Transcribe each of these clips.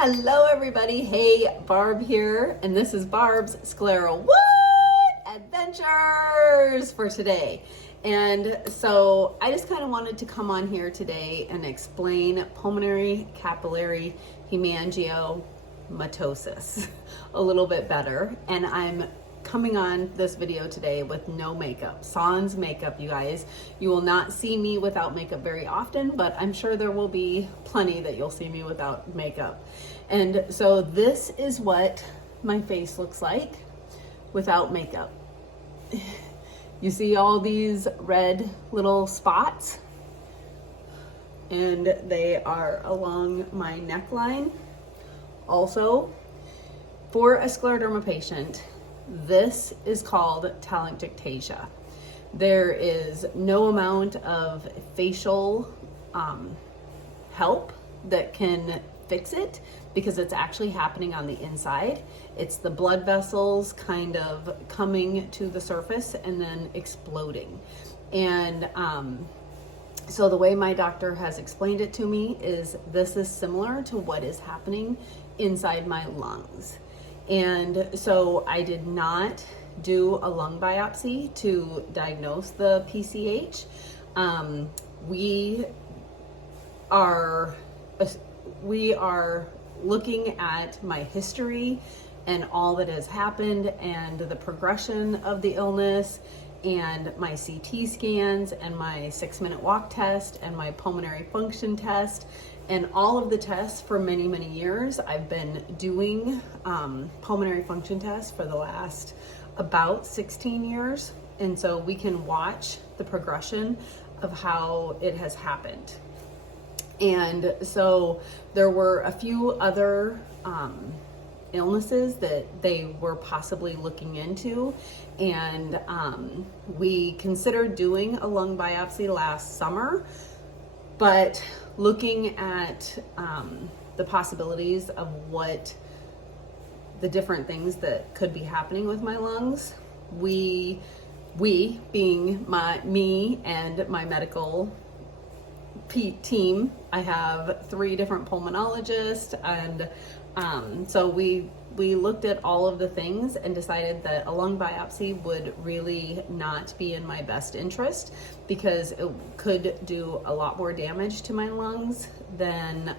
Hello everybody, hey, Barb here, and this is Barb's Sclero-What adventures for today. And so I just kind of wanted to come on here today and explain pulmonary capillary hemangiomatosis a little bit better. And I'm coming on this video today with no makeup, sans makeup, you guys. You will not see me without makeup very often, but I'm sure there will be plenty that you'll see me without makeup. And so this is what my face looks like without makeup. You see all these red little spots, and they are along my neckline. Also, for a scleroderma patient, this is called telangiectasia. There is no amount of facial help that can fix it because it's actually happening on the inside. It's the blood vessels kind of coming to the surface and then exploding. And so the way my doctor has explained it to me is this is similar to what is happening inside my lungs. And so I did not do a lung biopsy to diagnose the PCH. We are looking at my history and all that has happened and the progression of the illness and my CT scans and my 6-minute walk test and my pulmonary function test and all of the tests for many, many years. I've been doing pulmonary function tests for the last about 16 years. And so we can watch the progression of how it has happened. And so there were a few other illnesses that they were possibly looking into. And we considered doing a lung biopsy last summer, but looking at the possibilities of what the different things that could be happening with my lungs, we being me and my medical team, I have 3 different pulmonologists, and so we looked at all of the things and decided that a lung biopsy would really not be in my best interest because it could do a lot more damage to my lungs than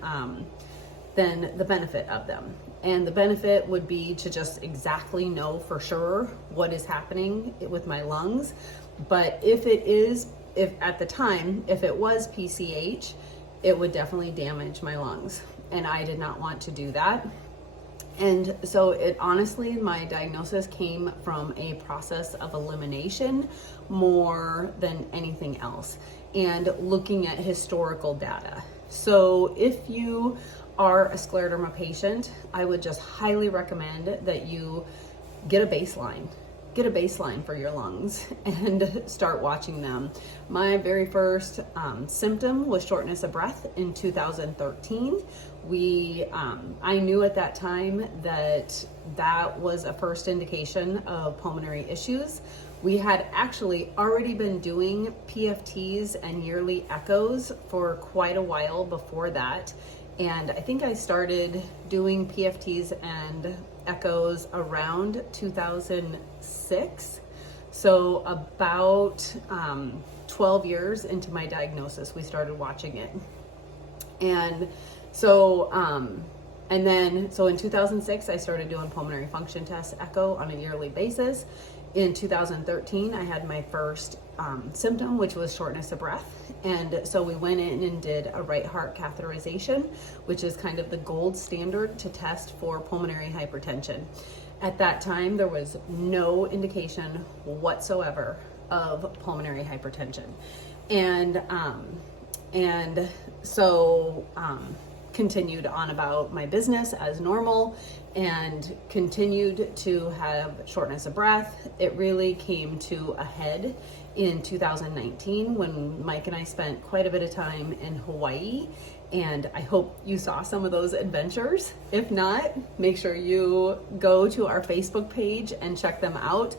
the benefit of them. And the benefit would be to just exactly know for sure what is happening with my lungs. But if at the time it was PCH, it would definitely damage my lungs. And I did not want to do that. And so honestly, my diagnosis came from a process of elimination more than anything else and looking at historical data. So if you are a scleroderma patient, I would just highly recommend that you get a baseline for your lungs and start watching them. My very first symptom was shortness of breath in 2013. I knew at that time that was a first indication of pulmonary issues. We had actually already been doing PFTs and yearly echoes for quite a while before that. And I think I started doing PFTs and echoes around 2006. So about 12 years into my diagnosis, we started watching it. And so, so in 2006, I started doing pulmonary function tests, echo on a yearly basis. In 2013, I had my first symptom, which was shortness of breath. And so we went in and did a right heart catheterization, which is kind of the gold standard to test for pulmonary hypertension. At that time, there was no indication whatsoever of pulmonary hypertension. And so continued on about my business as normal and continued to have shortness of breath. It really came to a head in 2019 when Mike and I spent quite a bit of time in Hawaii, and I hope you saw some of those adventures. If not, make sure you go to our Facebook page and check them out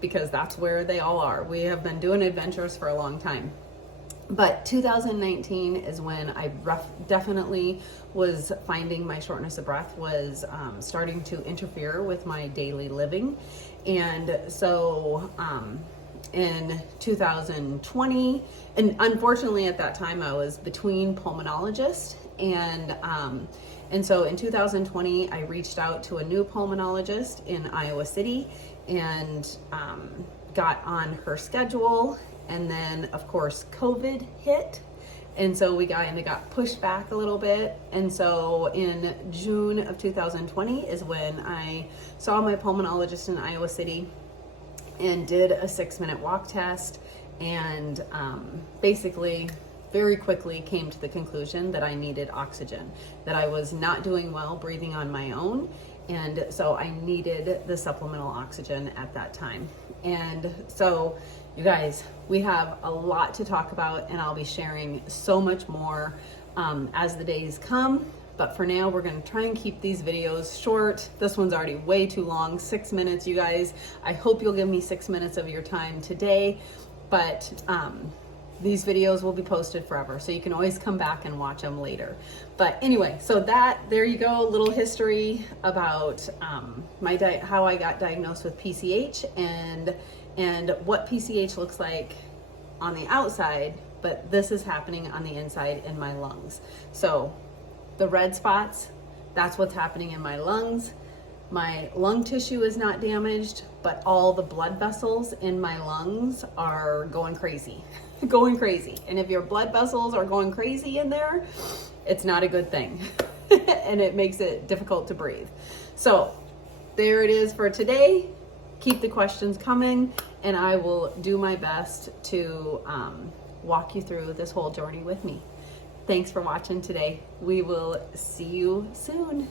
because that's where they all are. We have been doing adventures for a long time. But 2019 is when I definitely was finding my shortness of breath was starting to interfere with my daily living. And so in 2020, and unfortunately at that time I was between pulmonologists, and so in 2020 I reached out to a new pulmonologist in Iowa City and got on her schedule. And then of course COVID hit, and so we got pushed back a little bit. And so in June of 2020 is when I saw my pulmonologist in Iowa City and did a 6-minute walk test, and basically very quickly came to the conclusion that I needed oxygen, that I was not doing well breathing on my own, and so I needed the supplemental oxygen at that time. And so you guys, we have a lot to talk about, and I'll be sharing so much more as the days come. But for now, we're going to try and keep these videos short. This one's already way too long, 6 minutes, you guys. I hope you'll give me 6 minutes of your time today. But these videos will be posted forever, so you can always come back and watch them later. But anyway, so there you go, a little history about how I got diagnosed with PCH and what PCH looks like on the outside, but this is happening on the inside in my lungs. So the red spots, that's what's happening in my lungs. My lung tissue is not damaged, but all the blood vessels in my lungs are going crazy, going crazy. And if your blood vessels are going crazy in there, it's not a good thing. And it makes it difficult to breathe. So there it is for today. Keep the questions coming, and I will do my best to walk you through this whole journey with me. Thanks for watching today. We will see you soon.